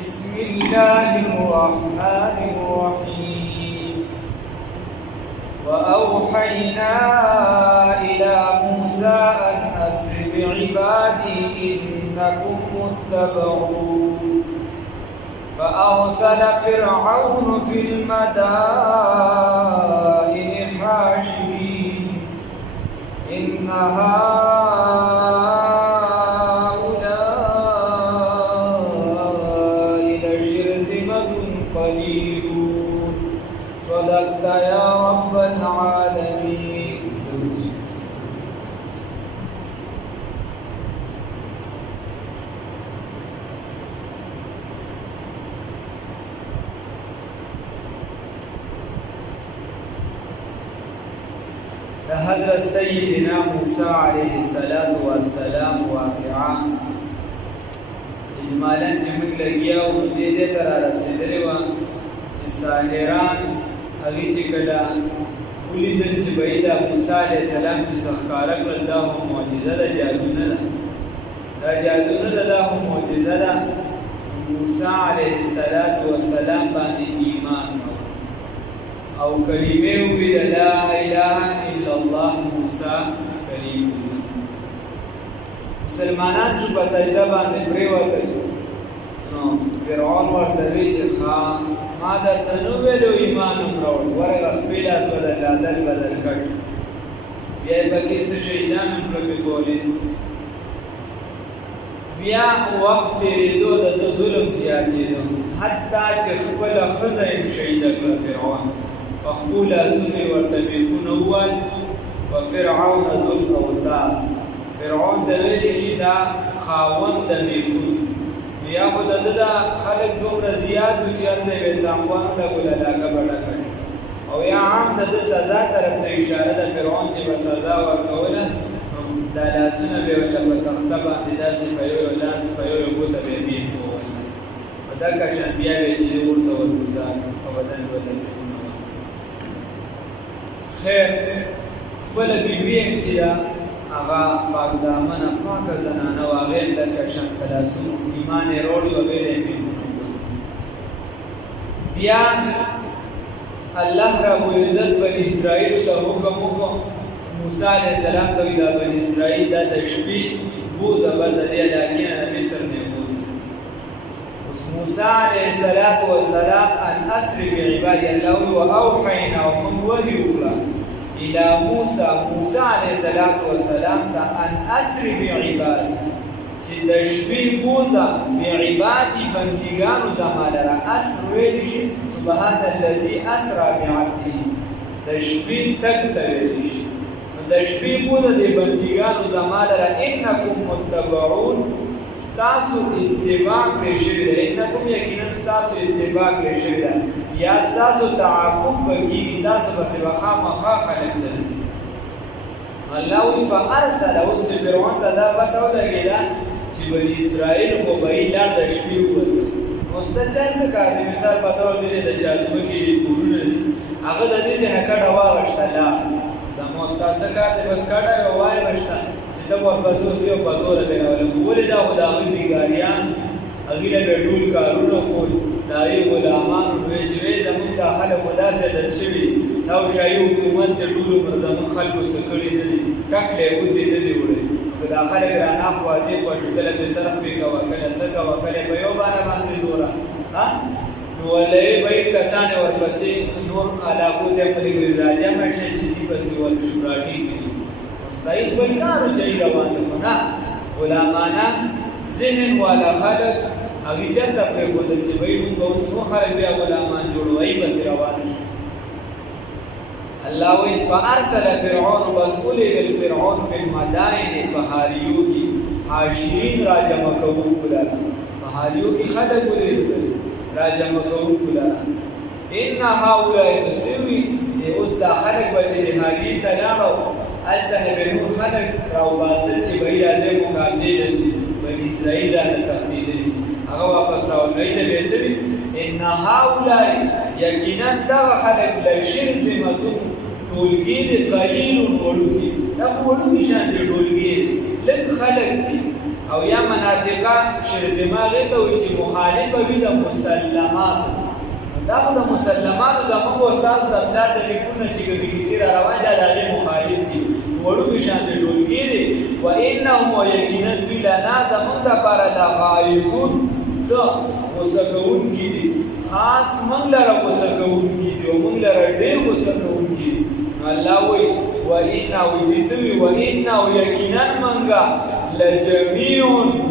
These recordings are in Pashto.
بسم الله الرحمن الرحيم وأوحينا إلى موسى أن أسر بعبادي إنكم متبعون فأرسل فرعون في المدائن حاشرين إن هؤلاء لشرذمة قليلون صدقت يا رب العالمين. حضرت سیدنا موسی علیہ السلام واقعا اجمالا چې موږ لګیا او دې ځای ته را رسېدلې وه چې ساحران هغې چې کله ولیدل چې به یې د موسی علیه السلام چې څه ښکاره کړل دا خو معجزه ده، جادو نه ده، دا جادو نه ده، دا خو معجزه ده. موسی علیه السلام باندې ایمان او کلمه وی لا اله الا الله موسی کلیم الله. مسلمانان شو په سجده باندې پریوتل نو فرعون ورته وی چې ما درته نو ویلو ایمان وروړ ورغه خپل اس بدل کړ بیا پکې څه شهیدان هم پکې کولې بیا وخت تیرېدو د ظلم زیاتېدو حتی چې خپل ښځه یې شهیده کړه فرعون فخبول ازوني ورتبيكون اول وفرعون ذو الاوتاد. فرعون د ویلې شي دا خاوند د میکون بیا خو د ده خلک دومره زیات و چې هلته یې ویلتانګوان ته ګللاکه بډه کړ او یا عام د ده سزا طرف ته اشاره ده فرعون چې به سزا ورکوله دا لاسونه به یې ورته په تخته باندې داسې په یو لاس په یو ګوته به یې بیخ ووهل په دغه شان بیا به یې چې ورته ورګوزار په بدن ورته خیر خپل بیبي هم چې ده هغه پاکدامنه پاکه زنانه وه هغې هم لکه شان په لاسونو ایمان یې راوړي و هغې ته یې بیخونه بیا الله رب العزت بني اسرائیل ته حکم وکړو موسی علیه السلام ته وایي دا بني اسرائیل دا د شپې بوځه بس د دې علاقې نه د مصر نه یې بوځه. اوس موسی علیه السلام ان اسر بعبادي الله وایي واوحینا ومن وحي وکړه الى موسی علیه السلام ته ان اسر بعبادي چې د شپې بوځه بعبادي بندګانو زما لره اسر ویلی شي سبحان الذي اسرى بعبده د شپې تګ ته ویلی شي د شپې بوځه د بندګانو زما لره انکم متبعون ستاسو اتباع کړی شوي ده انکم یقینا ستاسو اتباع کړی شوي ده یا ستاسو تعاقب به کېږي تاسو پسې به خامخا خلک درځي. الله وایي فارسل اوس چې فرعون ته دا پته ولګېده چې بني اسرائیل خو به یې لار د شپې ووتل نو ستا چا څه کار دی مثال پته ولګېدی د چا ځمکې دي کورونه دي هغه د دې ځای نه کډه واغېشته لار زما ستا څه کار دی بس کډه یې واغېشته ته ورپسې اوس یو په زوره به راولم ولې دا خو د هغوی بیګاریان هغوی له به ټول کارونه کول د هغوی غلامانو وی چې وی زمونږ دا خلک خو داسې عدل شوي دا شاهي حکومت د ټول عمر زمونږ خلکو څه کړي نه دي ټکلی ګوتې نه دي وړی که دا خلک راناخوا دې خوا شو کله پرې صرف پرې کوه کله څه کوه کله په یو بانه باندې زوره نو ولې به یې کسان یې ورپسې نور علاقو ته پرې کوي راجمع شي چې دې پسې ول شوراټي کړي صحیح بل کارو چې روان دي نه غلامانه ذهن والا خلک هغوی چېرته پرېښودل چې بهی موږ اوس نور خلک بیا غلامان جوړو هغوی پسې روان شو. الله وایي فارسل فرعون بس ولېږل فرعون فی المدائن په حالیو کې حاشرین راجمع کوونکو لره په حالیو کې خلک ولېږل راجمع کوونکو لره ان هؤلاء نسوي اوس دا خلک به چې د حالیې ته لاړو هلته نه به نور خلک راوباسل چې به یې راځئ مقابلې ته ځي بني اسرائیل رانه تښتېدلي هغه واپس راول هغوی ته به یې څه وي ان هؤلاء یقینا دغه خلک لشرذمة ټولګي دي قلیل وړوکي دا خو وړوکي شان دي ټولګي لږ خلک دي او یا مناطقه شرزما غي ته وي چې مخالفه وي د مسلمات دا خو د مسلمانو زموږ استاد د ابداد د لیکونه چې کوي کیسې را روان دي دا غي مخالف دي وړو کې شان دي ټولګي دي و انهم یقینا بلنا زموږ د لپاره د غایفون څه وسکون کې دي خاص موږ لره وسکون کې دي او موږ لره ډېر وسکون کې دي الله وی و انه دسوی و انه یقینا منګه لجميع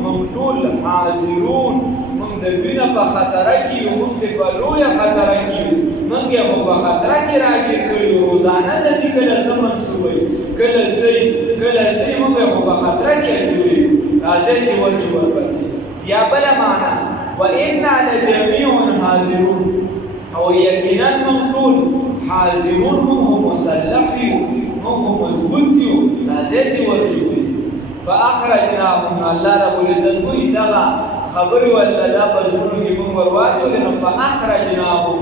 ممتول حاضرون من د دنیا په خطر کې او من د بلوی خطر کې منګه هو په خطر کې راګیر کړي روزانه د دې کله سمون سوې کله سي منګه هو په خطر کې اچولي راځي چې ورشو ورپسې یا بل معنا و انا لجميع حاضرون او یقینا ممتول حاضرون منه مسلح منه مضبوط راځي چې ورشو فاخرجناهم الله رب العزت کوئی دغه خبر ولدا پزړو کې موږ ورواچو نو فاخرجناهم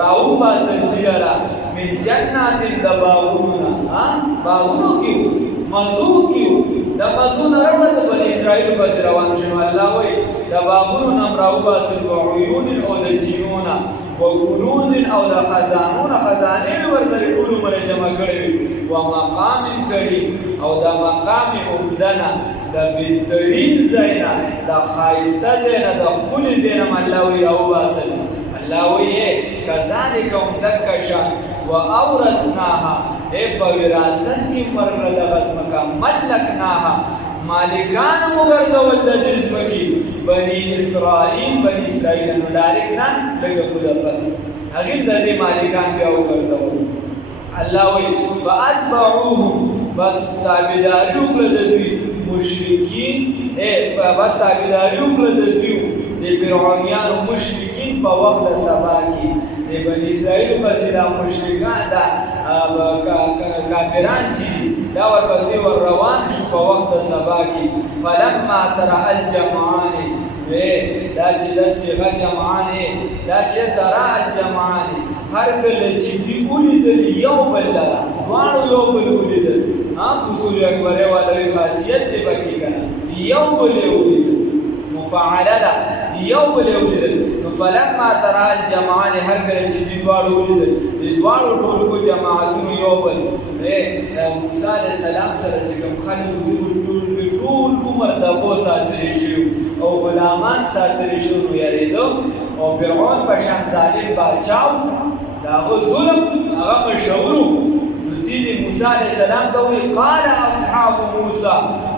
راو باسل دیرا من جنات دباغونا باغونو کې مزو کې د مزو نرمت بنی اسرائیل پس روان شو الله وای د باغونو نم راو باسل وعيون او د جنونا وكنوز او د خزانون خزانه ورسره ټول مر جمع کړي و مقام کریم او د مقام عمدنا د بهترین زینا د خایسته زینا د خپل زینا الله وی او باسل الله وی کذالک عمدکشا و اورثناها ای په وراثت کې مرغ د غزمکا ملکناها مالکان مغرزول د دزمکی بنی اسرائیل نو ډایرکټ نه لګه کوله پس هغه د دې مالکان بیا وګرځول الله وی فاتبعوهم بس تابعداري وکړه د دوی مشرکین بس تابعداري وکړه د دوی د فرعونانو مشرکین په وخت د سبا کې د بنی اسرائیل پسې د مشرکان د کافران چې دا ورپسې ور روان شو په وخت د سبا کې فلما ترى الجمعان دا چې د صيغه جمعان دا چې ترى الجمعان هر کله چې دی ولیدل یو بل لرا دواړو یو بل ولیدل اصول اکبره والا خاصیت دی پکې کنه یو بل ولیدل مفعله ده یو بل ولیدل نو فلما ترى الجمعان هر کله چې دی دواړو ولیدل د دواړو ټول کو جماعتونو یو بل موسی علیہ السلام سره چې کوم خلک ټول عمر د ابو ساتل شي او غلامان ساتل شي نو یریدو او فرعون په شان ظالم بادشاہ دا ظلم هغه مشهور دي موسی علیہ السلام ته وی قال اصحاب موسی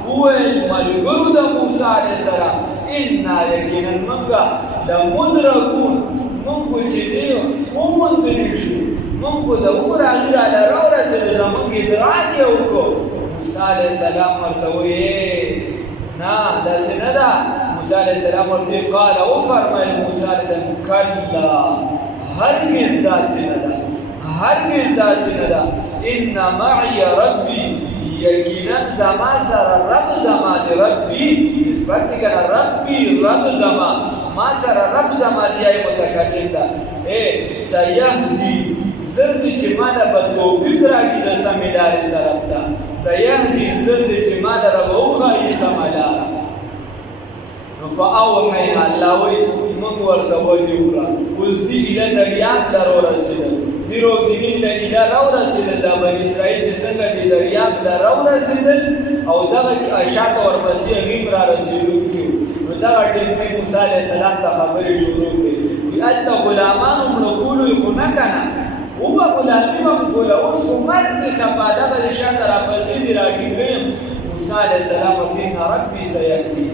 هو الملګرو د موسی علیہ السلام ان یقینا منګه لمدرکون موږ چې دی ومندل شو موږ د اورا غیر راوړل زمونږ ادراک یو کو موسی علیہ السلام ورته وی نه دا څنګه ده موسی علیہ السلام ورته قال او فرمایل موسی علیہ السلام کلا هرگز دا څنګه ده ان معي ربي یقینا زما سره رب زما دی ربي نسبت کړه ربي رب زما ما سره رب زما دی ای متکلم ده سيهدي زرد چې مالا به توفیق راکړي د سمې لارې طرف ته سيهدي زرد چې مالا راوښایي سمه لاره نو فاوحینا الله وی موږ ورته وحی وکړه اوس دې ایله دریاب ته راورسېدل دیرو دینین له ایله راورسېدل د بني اسرائیل چې څنګه دې دریاب ته راورسېدل او دغه شاته ورپسې هغې را رسېدونکي نو دغه ټیم کې موسی علیه السلام ته خبرې شروع کړې وي هلته غلامانو مړه کولو یې خو نه که نه وبه غلامي به کوله اوس خو مرګ دې سپا دغه دې شاته راپسې دې راټینګویم موسی علیه السلام ورته ان ربي سیهدي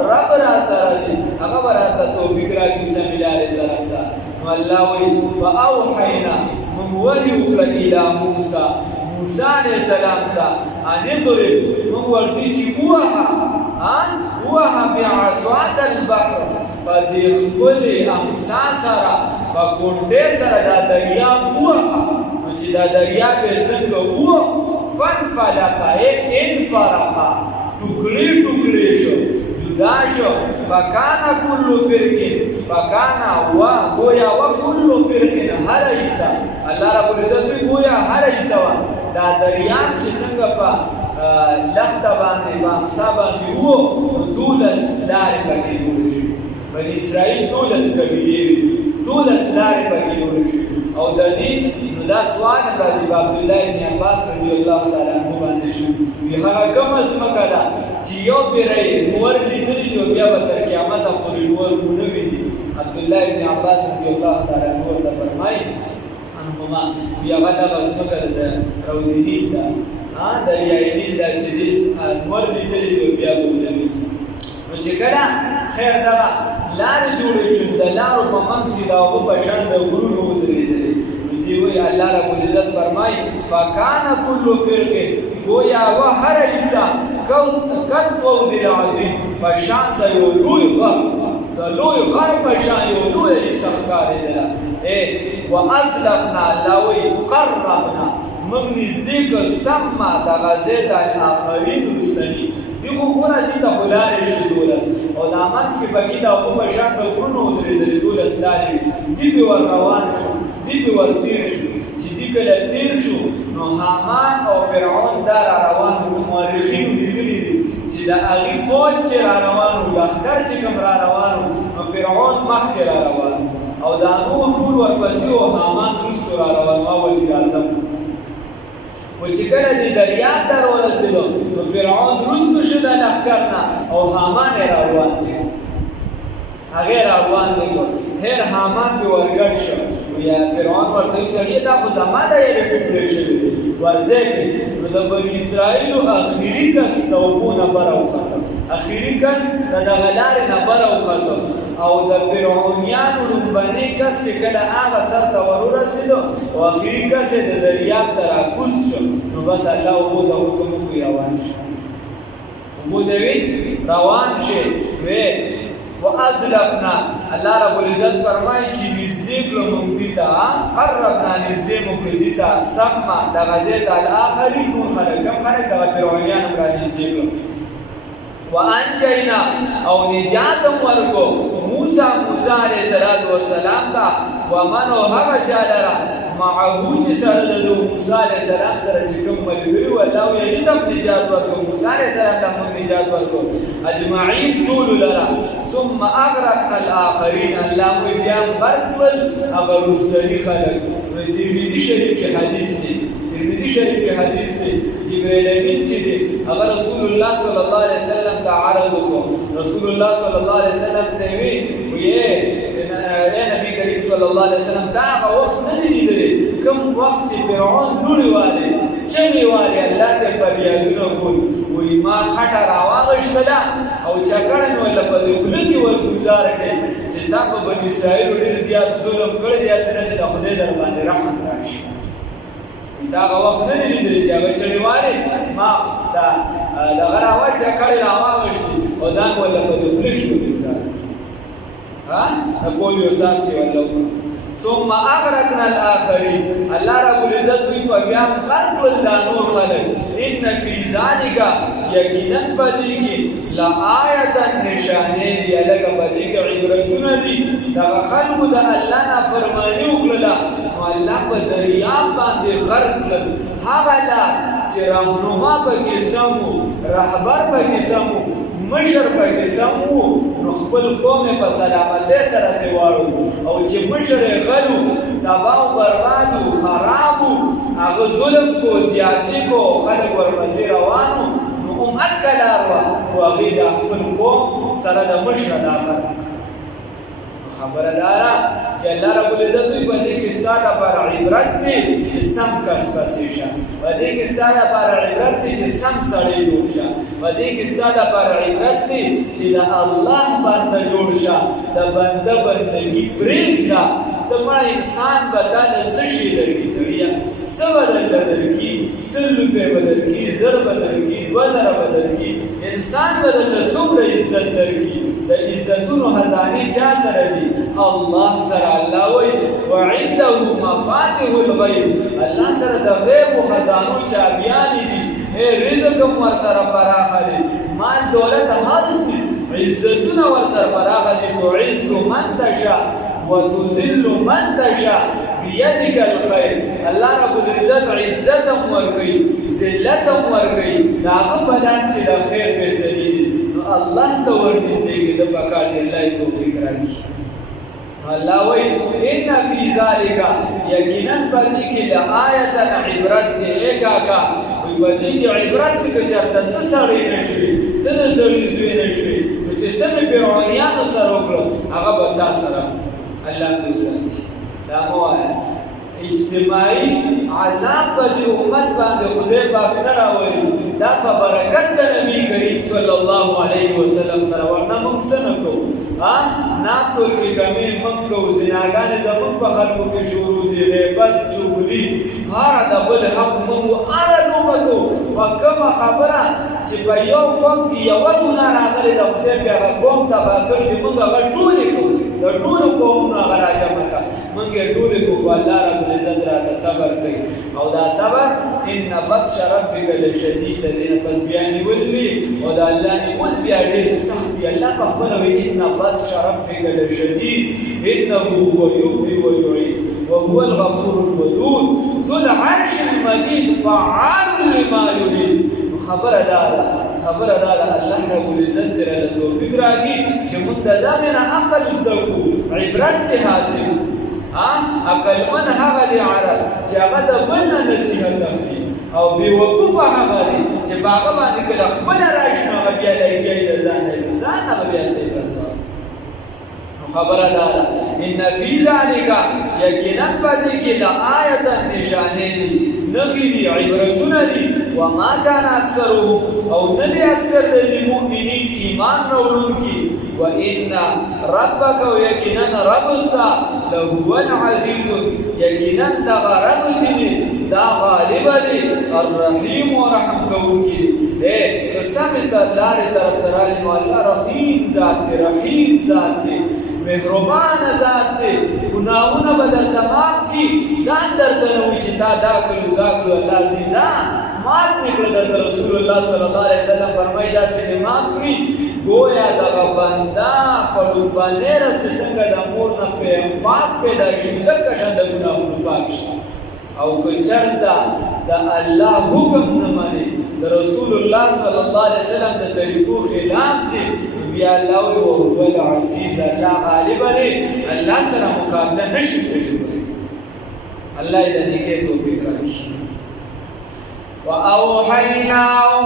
رب را سره دی هغه به راته توفیق راکړي سمې لارې طرف ته نو الله وایي فاوحینا موږ وحي وکړه الی موسی علیه السلام ته ان اضرب موږ ورته چې ووهه بعصاک البحر په دې خپلې امسا سره په کونډې سره دا دریاب ووهه نو چې دا دریاب یې څنګه ووه فانفلقه انفرقه ټوکړې شو جدا شو فکانا کل فرق فکانا گویا و کل فرق هر ایسا الله رب العزت گویا هر ایسا دا دریاب چې څنګه په لخته باندې په امسا باندې وو نو 12 لارې پکې جوړې شوې. بني اسرائیل 12 قبیلې وې، 12 لارې پکې جوړې شوې. او د دې نو دا سوال راځي په عبدالله ابن عباس رضی الله تعالی عنه باندې شو. وی هغه کومه ځمکه ده چې یو پیری نور لیدلی دی او بیا به تر قیامته پورې نور ونه ویني. عبدالله ابن عباس رضی الله تعالی عنه ورته فرمایي عنهما وی هغه دغه ځمکه د رود نیل ده، دریای نیل ده چې دې نور لیدلی دی او بیا به ونه ویني. نو چې کله خیر دغه لارې جوړې شوې، د لارو په منځ کې د هغو په شان د غرونو ودرېدلې. دی وی الله رب العزت فرمای فکان کل فرق گویا و هر حصہ کد قود العظیم پشان د یو لوی غر، د لوی غر پشان یو لوی حصہ ښکارېدله. و ازلفنا الله وی قربنا موږ نږدې که سمه دغه ځای د الاخرین رستني دي خو ګوره دې ته خو لارې شوې 12 او دا منځ کې پکې د هغو په شان د غرونو ودرېدلې 12 لارې وي. دې پې ور روان شو، دې پې ور تېر شو. چې دې کله تېر شو نو حامان او فرعون دا را روان وو. مورخینو لیکلي دي چې د هغې فوج چې را روان وو، لښکر چې کوم را روان وو، نو فرعون مخکې را روان وو او دا نور ټول ورپسې وو، حامان وروستو را روان وو، وزیر اعظم. خو چې کله دې دریاب ته ورسېدو نو فرعون وروستو شو د لښکر نه او حامان یې را روان دی، هغې را روان دی. هر حامان پې ورګډ شو. یا فرعون ورته وایي سړیه دا خو زما د یوې ټوکړې شوې دی ورځی کې. نو د بني اسرائیلو اخري کس د اوبو نه بره وختم، اخري کس د دغه لارې نه بره وختم. او د فرعونیانو لومبنی کس چې کله هغه سر ته ور ورسېدو او اخري کس یې د دریاب ته راکوز شو نو بس الله اوبو ته حکم وکړي روان شي، اوبو ته وي روان شي. وازلفنا الله رب العزت فرمایي چې نږدې کړو موږ دې ته، قربنا نږدې مو کړو دې ته سمه دغه ځای ته الاخرین نور خلک، کوم خلک دغه فرعونیان هم را نږدې کړو. وانجینا او نجات هم ورکو موسی علیه السلام ته ومن او هغه چا لره معه چې سره د موسی علیه السلام سره چې کوم ملګري وو، الله ویې دې ته نجات ورکړو، موسی علیه السلام ته موږ نجات ورکړو اجمعین ټولو لره. ثم اغرقنا الاخرین الله ویې بیا هم غرق کړل هغه وروستني خلک. ترمذي شریف کې حدیث دی، ترمذي شریف کې حدیث دی جبرائیل امین چې دی هغه رسول الله صلی الله علیه وسلم ته عرض وکړو. رسول الله صلی الله علیه وسلم ته وی نبی کریم صلی الله علیه وسلم تا هغه وخت نه دی لیدلی کوم وخت چې فرعون لوړې والې چغې والې الله ته فریادونه کول. وایي ما خټه راواغېشتله او چکړه مې ورله په دې خوله کې ورګزار کړې چې تا په بني اسرائیلو ډېر زیات ظلم کړی دی، هسې نه چې د خدای در باندې رحم راشي. تا هغه وخت نه دی لیدلی چې هغه چغې والې ما دغه راوړ چکړې راواغېشتې او دا مې ورله په دې خوله کې ورګزار پولیو ساس کې ولو. ثم اغرقنا الاخرين الله رب العزت وی په بیا خلق ول دا نور خلق. ان فی ذلک یقینا پدې کې لا آیه نشانه دی، لکه پدې کې عبرتونه دي. دا خلق د الله نه فرمانی وکړه نو الله په دریاب باندې غرق کړ. هغه لا چې راهنما پکې سمو، رهبر پکې سمو، مشر پکې سمو، نو خپل قوم په سلامتۍ سره دی واړو. او چې مشر یې غلو تباه و برباد و خراب و هغه ظلم کو زیاتي کو خلک ورپسې روانو نو اکه لار وه خو هغې د خپل قوم سره د مشره دا خبره دا ده چې الله رب العزت دوی په دې کې ستا لپاره عبرت دی چې سم کس پسې شه، په دې کې ستا لپاره عبرت دی چې سم سړی جوړ شه، په دې کې ستا لپاره عبرت دی چې د الله بنده جوړ شه، د بنده بندګي پرېږده. ته مړه انسان به تا له څه شي درکړي سړیه، څه به درله درکړي، 100 روپۍ به درکړي، 1000 به درکړي، 2000 به درکړي. انسان به درله څومره عزت درکړي. د عزتونو خزانې چا سره دي؟ الله سره. الله وایي وعنده مفاتح الغیب، الله سره د غیب و خزانو چابیانې دي. رزق هم ورسره پراخه دی، مال دولت هر څه، عزتونه ورسره پراخه دي. تعز من تشاء وتذل من تشاء بيدك الخير. الله رب العزت عزت هم ورکوي، ذلت هم ورکوي د هغه په لاس کې د خیر فیصلې دي نو الله ته ورنږدې کېده پکار دی الله یې توفیق راکړي الله وایي ان فی ذلک یقینا په دې کې لآیة عبرت دی ای کاکا په دې کې عبرت دی که چېرته ته سړی نه شوې ته د سړي زوی نه شوې نو چې څه مې فرعونیانو سره وکړه هغه به تا سره الله دې وساتي دا مو وایه اجتماعي عذاب په دې امت باندې خدای پاک نه راولي دا په برکت د نبي کریم صلی الله علیه وسلم سره ورنه موږ څه نه کوو ناقتل کی کمی من کو زناگان زمون په خلقو کې شروع دي غیبت چغلی هر د بل حق من اره نو بکو په کومه خبره چې په یو قوم کې یو ګناه راغلی د خدای په هغه قوم تبا کړی دي موږ هغه ټولې کوو د ټولو قومونو هغه راجمع کړه موږ یې ټولې کوو الله رب العزت راته صبر کوي او دا صبر ان بطش ربک لشدید دی پس بیا نیولې او دا الله نیول بیا ډېر سخت دی الله په خپله وایي ان بطش ربک لشدید انه هو یبدی ویعید وهو الغفور الودود ذو العرش المجید فعال لما یرید خبره دا الله رب العزت ته له توفیق راکړي چې موږ د دغه نه عقل زده کړو عبرت ته حاصل عقل من هغه دی عرب چې هغه د بل نه نصیحت اخلي او بې وقوفه هغه دی چې په هغه باندې کله خپله راشي نو هغه بیا لګیایي د ځان نه به بیا صحیح خبره دارا ان فی ذلک یقینا پدې کې لآیة نشانه دي نخې دي عبرتونه دي وما كان اکثرهم او ندي اکثر د مؤمنین ایمان راوړونکي وان ربک یقینا رب استا لهو العزیز یقینا دا رب چې دا غالب دی الرحیم ورحم کوونکی دی قسم ته لارې طرف ترالی نو الله رحیم ذات دی رحیم ذات دی مهربان ذات دی گناهونه به درته معاف کړي دا درته نه وایي چې تا دا کړو الله دې ځان معاف مې کړه درته رسول الله صلی الله علیه وسلم فرمایي داسې دې معاف کړي گویا دغه بنده په لوبانې رسې څنګه د مور نه پاک پیدا شي دغه شان د ګناهونو پاک شي او که چېرته د الله حکم نه مني د رسول الله صلی الله علیه وسلم د طریقو خلاف دي بیا الله وی وهو العزیز الله غالب دی الله سره مقابله نشي کولی الله دې کې توفیق راکړي واوحینا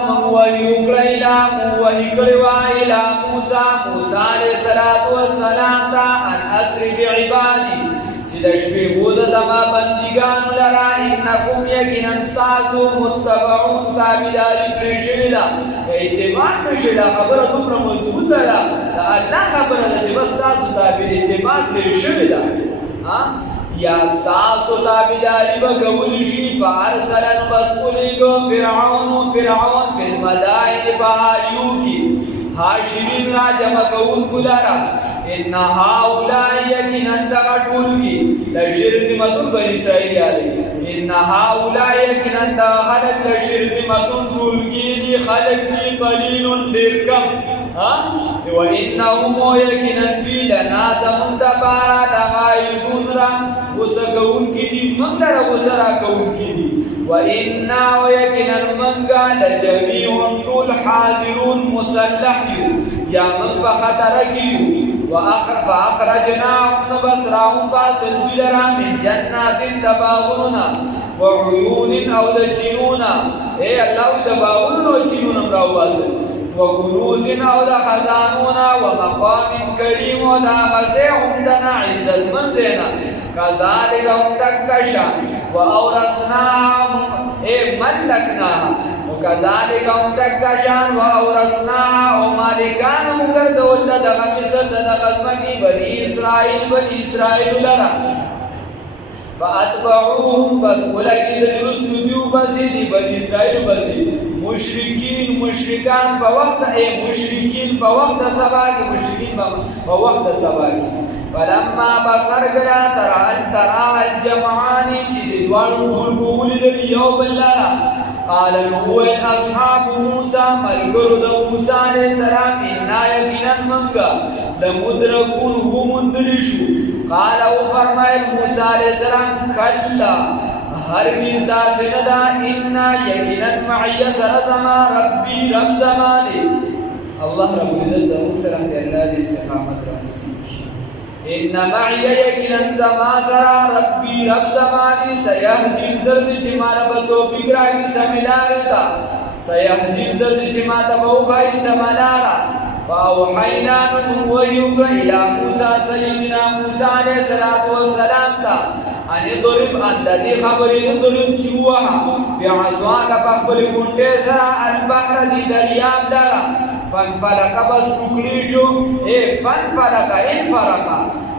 من وحیکړیلا وحیکړوا الی موسی علیہ الصلوۃ والسلام تا ان اسر بعبادی چې د شپې بوزه زما بندګانو لرا انکم یقینا استاسو متبعون تابعداري پرې شوې ده اتباع نشي دا خبره دومره مضبوطه ده د الله خبره ده چې بس تاسو تابع اتباع پرې شوې ده یا استاسو تابعداري به کولی شي فارسل نو بس کولیږو فرعون فی المدائن بهاریو کې حاشرین را جمع کون کلارا ان هؤلاء یقینا دغه ټولګي لشرذمتون بنی اسرائیل علی ان هؤلاء یقینا دغه خلق لشرذمتون ټولګي دي خلق دي قلیل ډیر کم وانهم یقینا بلنا زمون دبارا لغایزون را غسکون کی دي من در غسرا کون کی دي وإنا ويقنا منغا لجميع طول حاضرون مسلح يا من بخطركي فأخرجناهم نبصرهم باسل بلرا من جنات دباغننا وعيون أو دجنونا اے اللہ دباغننا وجنونا براو باسل وكنوز أو خزانونا ومقام كريم ودا غزيهم دنا عز المنزنا كذلك هم تكشا وأورثناهم ملكناها وكذلك هم تكشان وأورثناها ومالكان مغرزول دغه مصر دغه ځمکې بني اسرائيل لرا فاتبعوهم بس ولګي د رستو دیو بسې دي بني اسرائيل بسې مشرکان په وخت مشرکین په وخت سبا کې فلما بصر گلا ترى الجمعان چې د دوانو ټولګو ولیدل یو بل لاره قال نو اصحاب موسی ملګرو د موسی علیه السلام انا یقینا منګه لمدرکون هم مندلی شو قال او فرمایل موسی علیه السلام کلا هرگز داسې نه ده انا یقینا معي سره زما ربي رب زما دی الله رب العزت زموږ سره د الله د استقامت را نصیب شي ان معي یقینا زما سره ربي رب زما دی سيهدي زرد چې مالا به توفیق راکړي سمې لارې ته سيهدي زرد چې ماته به وښایي سمه لاره فاوحینا نمون وحی وکړه الی موسی سیدنا موسی علیه السلام ته ان ضرب ان د دې خبرې ضرب چې ووهه بعصاک په خپل ګونډې سره البحر دې دریاب لره فانفلق بس ټوکړي شو فانفلق انفرق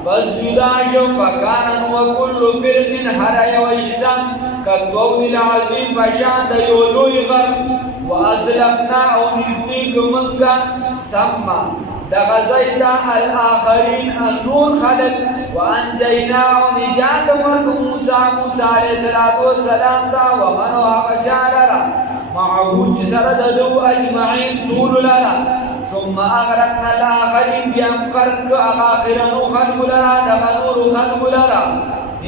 بس جدا شو فکان وکل فرق هر یو ایسان کالطود العظیم پشان د یو لوی غر وازلفنا او نزدیک منگا سما دغزیتا الاخرین النور خلق وانجینا او نجات مرک موسیٰ علیہ السلام تا ومن وقچال را معه جسر ددو اجمعین طول لرا ثم اغرقنا الاخرین بیام خرق اغاخرنو خلق لرا دغنور خلق لرا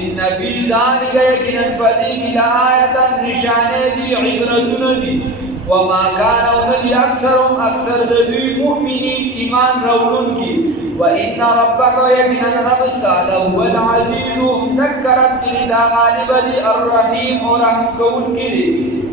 ان فی ذالک یقینا پدی کی لآیتا نشانے دی عبرتن دی وما كان ندي اكثر دوی مؤمنين ایمان راوړون کی وان ربك يقينا رب استعد هو العزيز ذكرت لدا غالب دي الرحيم اور رحم کون کی